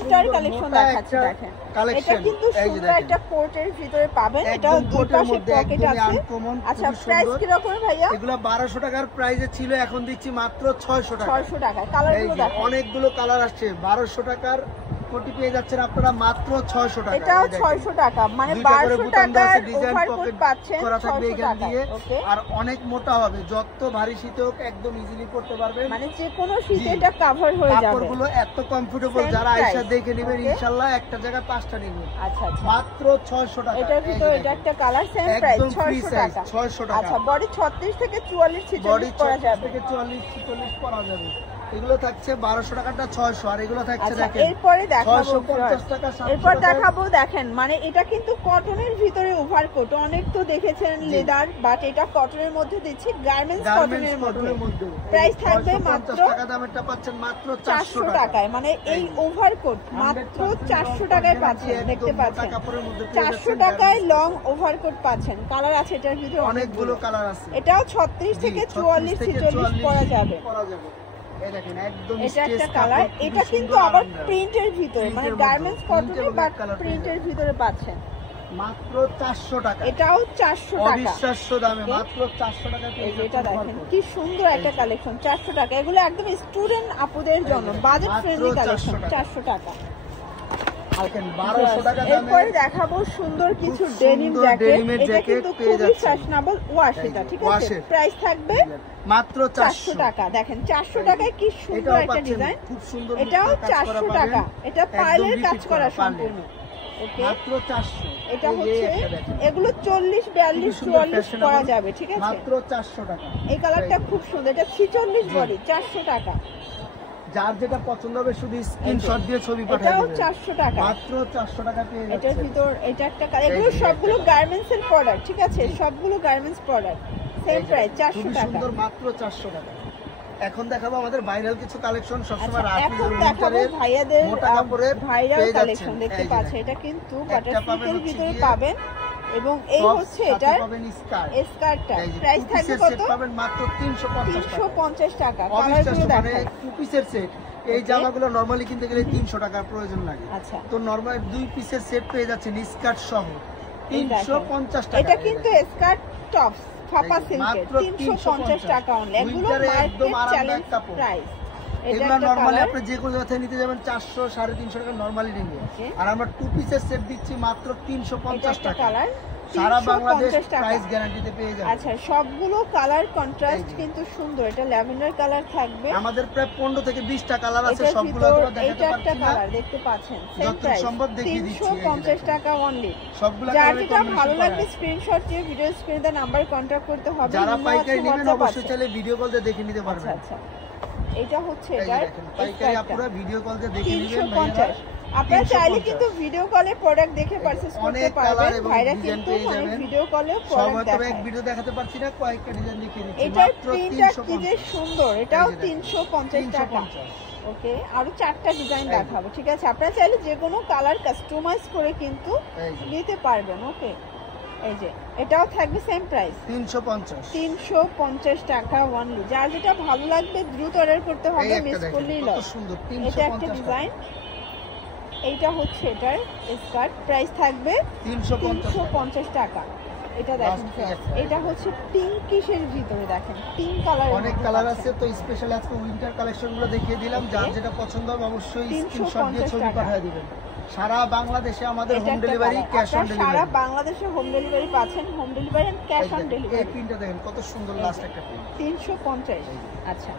মোটার collection দেখাচ্ছি দেখেন। এটা কিন্তু সুন্দর একটা কোটের ভিতরে পাবেন। এটা দুই পাশে পকেট আছে। আচ্ছা প্রাইস কি রকম ভাইয়া? এগুলো 1200 টাকার প্রাইসে ছিল, এখন দিচ্ছি মাত্র 600 টাকা। 600 টাকা। কালারগুলো দেখেন, অনেকগুলো কালার আসছে। 1200 টাকার কোটি পেয়ে যাচ্ছেন আপনারা মাত্র 600 টাকা। এটাও 600 টাকা, মানে 1200 টাকার ওভারকোট পাচ্ছেন 600 টাকা। ওকে, আর অনেক মোটা হবে, যত ভারী শীত হোক একদম ইজিলি পড়তে পারবেন, মানে যে কোনো শীতে এটা কভার হয়ে যাবে। কাপড়গুলো এত কমফোর্টেবল, যারা আয়েশা দেখে নেবেন ইনশাআল্লাহ একটা জায়গায় 5টা নেবেন। আচ্ছা আচ্ছা, মাত্র 600 টাকা। এটার ভিতরে এটা একটা কালার, সেম প্রাইস 600 টাকা। 600 টাকা। আচ্ছা, বডি 36 থেকে 44 46 পরা যাবে। থেকে 44 46 পরা যাবে। এগুলো থাকছে 1200 টাকাটা 600, আর এগুলো থাকছে দেখেন এরপরে দেখাবো 650 টাকা। এরপর দেখাবো দেখেন, মানে এটা কিন্তু কটনের ভিতরে ওভারকোট। অনেক তো দেখেছেন লেদার, বাট এটা কটনের মধ্যে দিচ্ছি, গার্মেন্টস কটনের মধ্যে। প্রাইস থাকবে মাত্র 650 টাকা দামেরটা পাচ্ছেন মাত্র 400 টাকায়। মানে এই ওভারকোট মাত্র 400 টাকায় পাচ্ছেন, দেখতে পাচ্ছেন 400 টাকায় লং ওভারকোট পাচ্ছেন। কালার আছে এটার ভিতরে অনেকগুলো কালার আছে। এটাও 36 থেকে 44 46 পরা যাবে। এই দেখেন একদম এটা একটা কালার। এটা কিন্তু আবার প্রিন্টের ভিতরে, মানে গার্মেন্টস কটনে বাট প্রিন্টের ভিতরে পাচ্ছেন মাত্র 400 টাকা। এটাও 400 টাকা, অবিশ্বাস্য দামে মাত্র 400 টাকা। এই যে এটা দেখেন কি সুন্দর একটা কালেকশন, 400 টাকা। এগুলো একদম স্টুডেন্ট আপুদের জন্য বাজেট ফ্রেন্ডলি কালেকশন, 400 টাকা। দেখেন 1200 টাকা দামে। এরপর দেখাবো সুন্দর কিছু ডেনিম জ্যাকেট। এটা কিন্তু খুবই ফ্যাশনেবল ওয়াশ, এটা ঠিক আছে। প্রাইস থাকবে মাত্র 400 টাকা। দেখেন 400 টাকায় কি সুন্দর একটা ডিজাইন, খুব সুন্দর। এটাও 400 টাকা। এটা পাইলের কাজ করা সম্পূর্ণ। ওকে, মাত্র 400। এটা হচ্ছে এগুলো 40 42 44 পরা যাবে, ঠিক আছে। মাত্র 400 টাকা। এই কালারটা খুব সুন্দর, এটা 46 বডি, 400 টাকা। যার যেটা পছন্দ হবে শুধু স্ক্রিনশট দিয়ে ছবি পাঠিয়ে দিবেন। এটাও 400 টাকা, মাত্র 400 টাকা পেয়ে যাচ্ছেন। এটার ভিতর এটা একটা এগুলো সবগুলো গার্মেন্টস এর প্রোডাক্ট, ঠিক আছে। সবগুলো গার্মেন্টস প্রোডাক্ট, সেম প্রাইস 400 টাকা। সুন্দর, মাত্র 400 টাকা। এখন দেখাবো আমাদের ভাইরাল কিছু কালেকশন। সবসময় এখন দেখাবো ভাইয়াদের মোটা কাপড়ের ভাইরাল কালেকশন। দেখতে পাচ্ছেন এটা কিন্তু বাটারফ্লিকের ভিতরে পাবেন, এবং এই হচ্ছে এটার স্কার্টটা। প্রাইস থাকবে কত? পাবেন মাত্র 350 টাকা। কালারগুলো দেখেন, টু পিসের সেট। এই জামাগুলো নরমালি কিনতে গেলে 300 টাকার প্রয়োজন লাগে। আচ্ছা, তো নরমাল 2 পিসের সেট পেয়ে যাচ্ছেন স্কার্ট সহ 350 টাকা। এটা কিন্তু স্কার্ট টপস ফাপা সিল্কের, 350 টাকা অনলি। এগুলো মার্কেট চ্যালেঞ্জ প্রাইস। এগুলো নরমালি আপনি যে কোনো জায়গায় নিতে যাবেন 400 350 টাকা নরমালি নেবে, আর আমরা 2 পিসের সেট দিচ্ছি মাত্র 350 টাকা। কালার সারা বাংলাদেশ প্রাইস গ্যারান্টিতে পেয়ে যাবেন। আচ্ছা, সবগুলো কালার কন্ট্রাস্ট কিন্তু সুন্দর। এটা ল্যাভেন্ডার কালার থাকবে। আমাদের প্রায় 15 থেকে 20টা কালার আছে, সবগুলো আমরা দেখাতে পারছি না। কালার দেখতে পাচ্ছেন, সেম প্রাইস সম্ভব দেখিয়ে দিচ্ছি। 350 টাকা অনলি। সবগুলো যার যেটা ভালো লাগবে স্ক্রিনশট দিয়ে ভিডিও স্ক্রিনে দেওয়া নাম্বার কন্টাক্ট করতে হবে। যারা পাইকারি নেবেন অবশ্যই চাইলে ভিডিও কল দিয়ে দেখে নিতে পারবেন। আচ্ছা, এটা হচ্ছে এটার পাইকারি আপনারা ভিডিও কল দিয়ে দেখে নেবেন। 350। আপনারা চাইলে কিন্তু ভিডিও কলে প্রোডাক্ট দেখে পারচেজ করতে পারবেন। ভাইরা কিন্তু অনেক ভিডিও কলে প্রোডাক্ট দেখায়। এক ভিডিও দেখাতে পারছি না, কয়েকটা ডিজাইন দেখিয়ে দিচ্ছি। এটার প্রিন্টটা কি যে সুন্দর, এটাও 350 টাকা। ওকে, আরো 4টা ডিজাইন দেখাবো, ঠিক আছে। আপনারা চাইলে যে কোনো কালার কাস্টমাইজ করে কিন্তু নিতে পারবেন। ওকে, এই যে এটাও থাকবে সেম প্রাইস 350 টাকা অনলি। যার যেটা ভালো লাগবে দ্রুত অর্ডার করতে হবে, মিস করলেই লস। এটা একটা ডিজাইন, এইটা হচ্ছে এটার স্কার্ট। প্রাইস থাকবে 350 টাকা। এটা দেখেন, এটা হচ্ছে পিঙ্কিশের ভিতরে, দেখেন পিঙ্ক কালার। অনেক কালার আছে, তো স্পেশালি আজকে উইন্টার কালেকশন গুলো দেখিয়ে দিলাম। যার যেটা পছন্দ হবে অবশ্যই স্ক্রিনশট দিয়ে ছবি পাঠিয়ে দিবেন। সারা বাংলাদেশে আমাদের home delivery, cash on delivery. সারা বাংলাদেশে হোম ডেলিভারি পাচ্ছেন, home delivery and cash on delivery. এই প্রিন্টটা দেখেন কত সুন্দর, লাস্ট একটা প্রিন্ট 350। আচ্ছা।